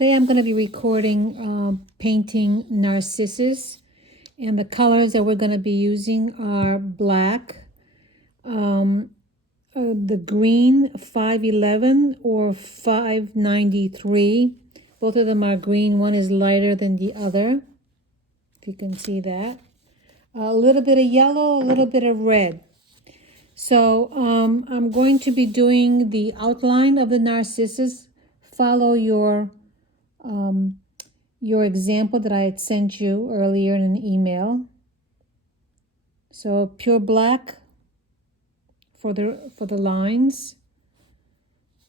Today I'm going to be recording painting Narcissus, and the colors that we're going to be using are black, the green 511 or 593. Both of them are green. One is lighter than the other, if you can see that. A little bit of yellow, a little bit of red. So I'm going to be doing the outline of the Narcissus. Follow your example that I had sent you earlier in an email. So pure black for the lines,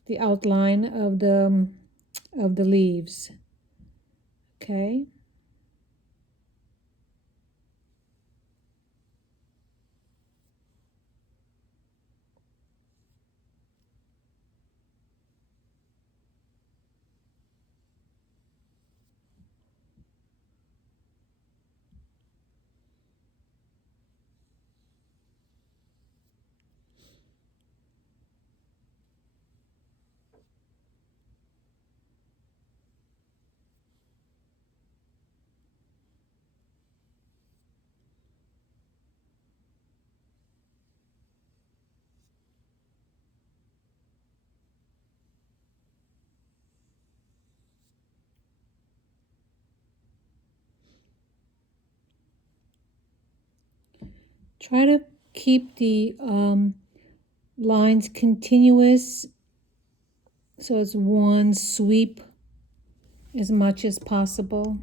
the outline of the leaves. Okay. Try to keep the lines continuous, so it's one sweep as much as possible.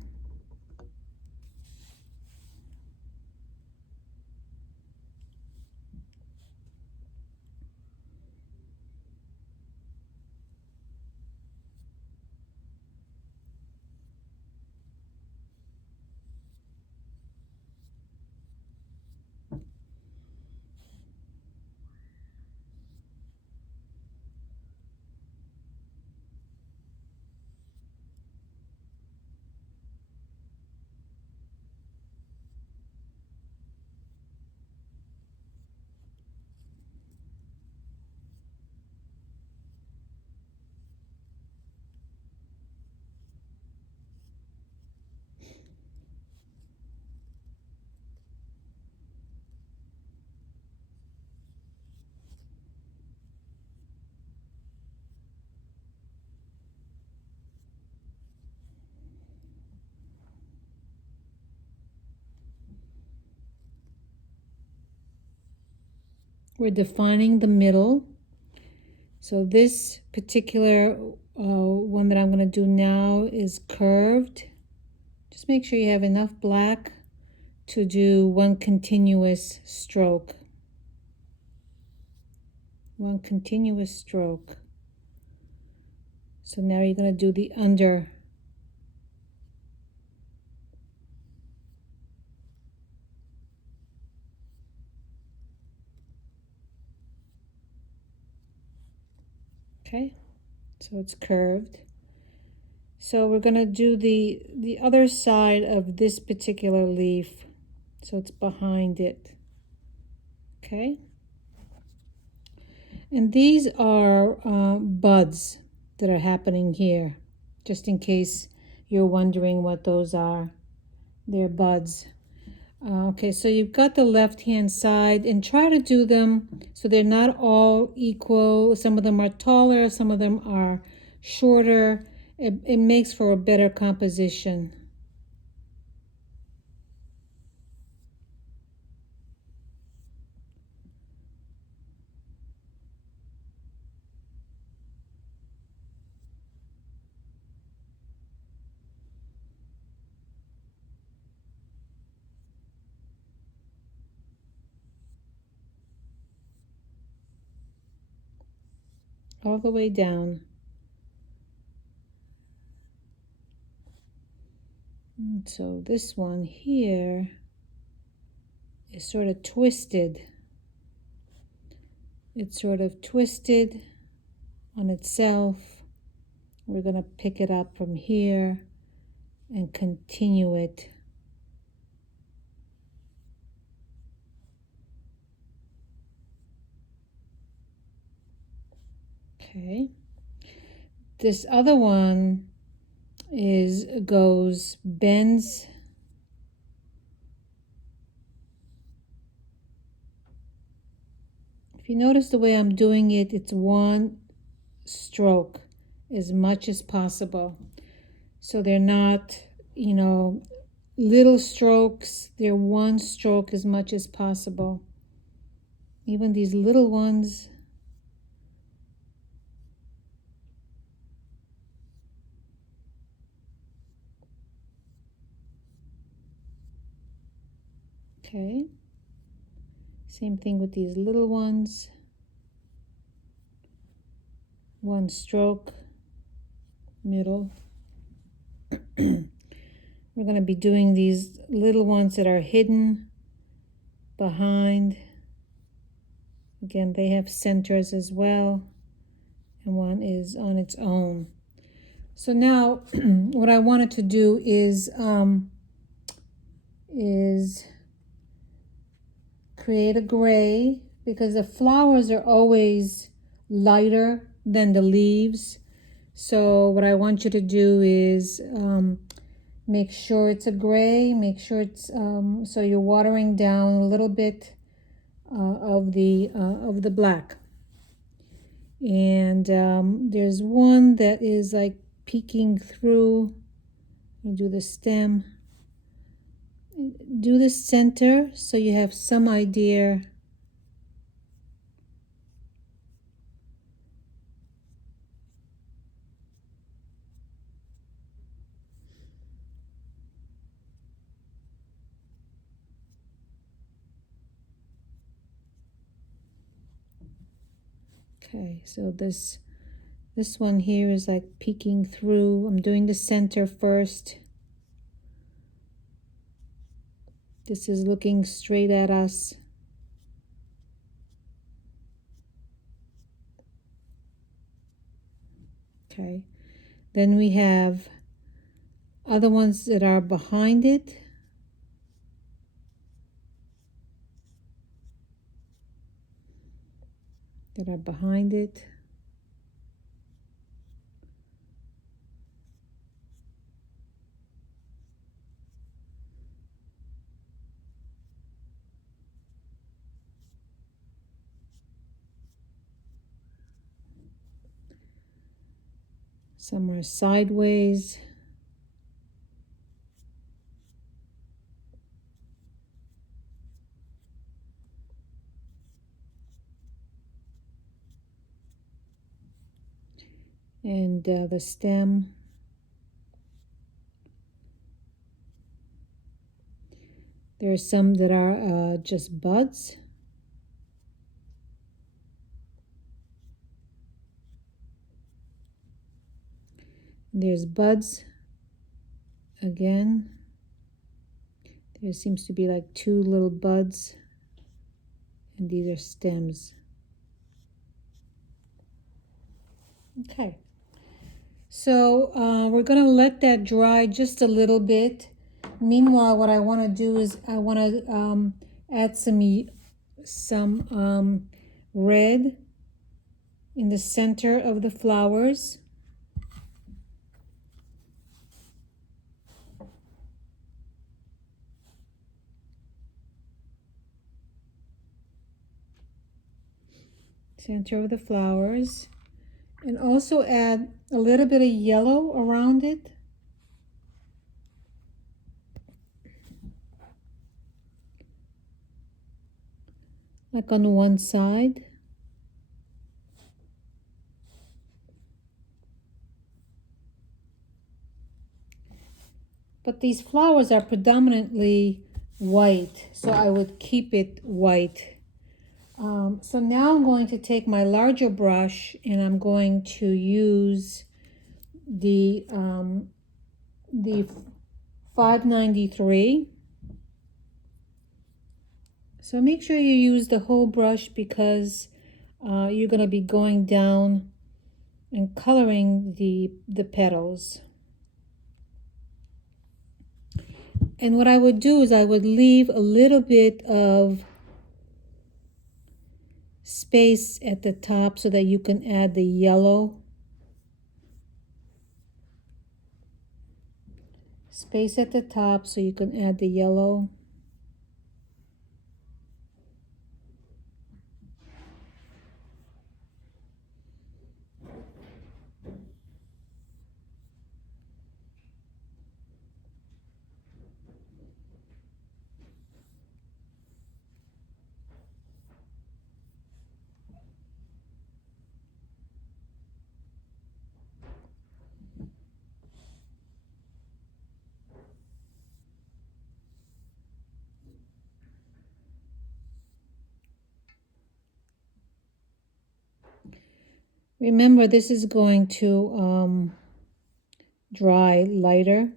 We're defining the middle. So this particular one that I'm going to do now is curved. Just make sure you have enough black to do one continuous stroke. One continuous stroke. So now you're going to do the under. Okay, so it's curved. So we're going to do the other side of this particular leaf. So it's behind it. Okay. And these are buds that are happening here, just in case you're wondering what those are. They're buds. Okay, so you've got the left-hand side, and try to do them so they're not all equal. Some of them are taller, some of them are shorter. It makes for a better composition. All the way down. And so this one here is sort of twisted. It's sort of twisted on itself. We're going to pick it up from here and continue it. Okay. This other one, bends. If you notice the way I'm doing it, it's one stroke as much as possible. So they're not, little strokes. They're one stroke as much as possible. Even these little ones. Okay. Same thing with these little ones. One stroke, middle. We're going to be doing these little ones that are hidden behind. Again, they have centers as well, and one is on its own. So now what I wanted to do is create a gray, because the flowers are always lighter than the leaves. So what I want you to do is make sure it's a gray, make sure it's so you're watering down a little bit of the black. And there's one that is like peeking through. You do the stem, do the center so you have some idea. Okay, so this one here is like peeking through. I'm doing the center first. This is looking straight at us. Okay, then we have other ones that are behind it. Some are sideways. And the stem. There are some that are just buds. There's buds again. There seems to be like two little buds, and these are stems. Okay, so we're going to let that dry just a little bit. Meanwhile, what I want to do is I want to add some red in the center of the flowers. Center of the flowers. And also add a little bit of yellow around it. Like on one side. But these flowers are predominantly white, so I would keep it white. So now I'm going to take my larger brush and I'm going to use the 593. So make sure you use the whole brush, because you're going to be going down and coloring the petals. And what I would do is I would leave a little bit of space at the top so that you can add the yellow. Space at the top so you can add the yellow. Remember, this is going to dry lighter.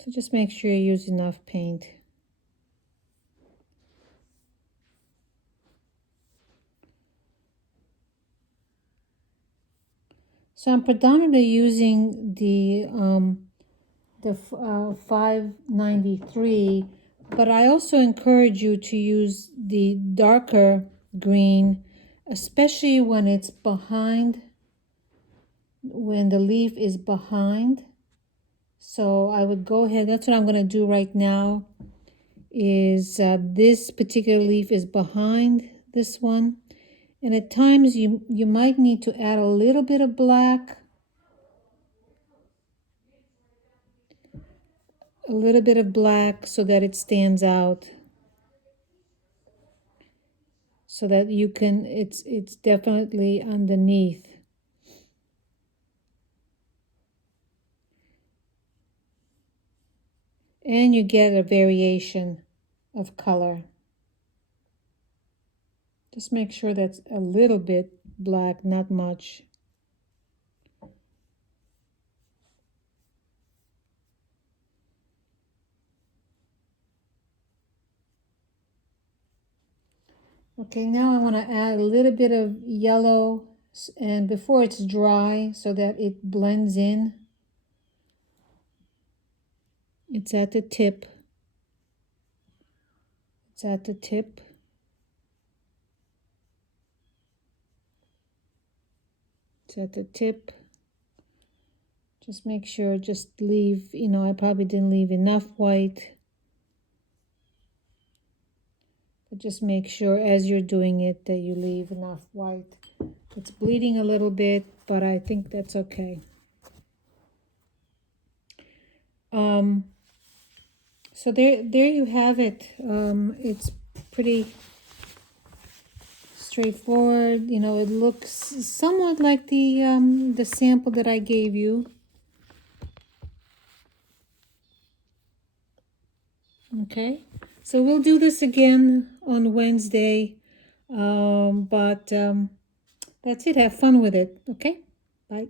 So just make sure you use enough paint. So I'm predominantly using the 593, but I also encourage you to use the darker green, especially when it's behind, when the leaf is behind. So I would go ahead, that's what I'm going to do right now, is this particular leaf is behind this one. And at times you might need to add a little bit of black, so that it stands out, so that you can, it's definitely underneath. And you get a variation of color. Just make sure that's a little bit black, not much. Okay, now I want to add a little bit of yellow, and before it's dry, so that it blends in. It's at the tip. It's at the tip. It's at the tip. Just make sure, just leave, I probably didn't leave enough white. But just make sure as you're doing it that you leave enough white. It's bleeding a little bit, but I think that's okay. So there you have it. It's pretty straightforward. It looks somewhat like the sample that I gave you. Okay, so we'll do this again on Wednesday. But that's it. Have fun with it. Okay, bye.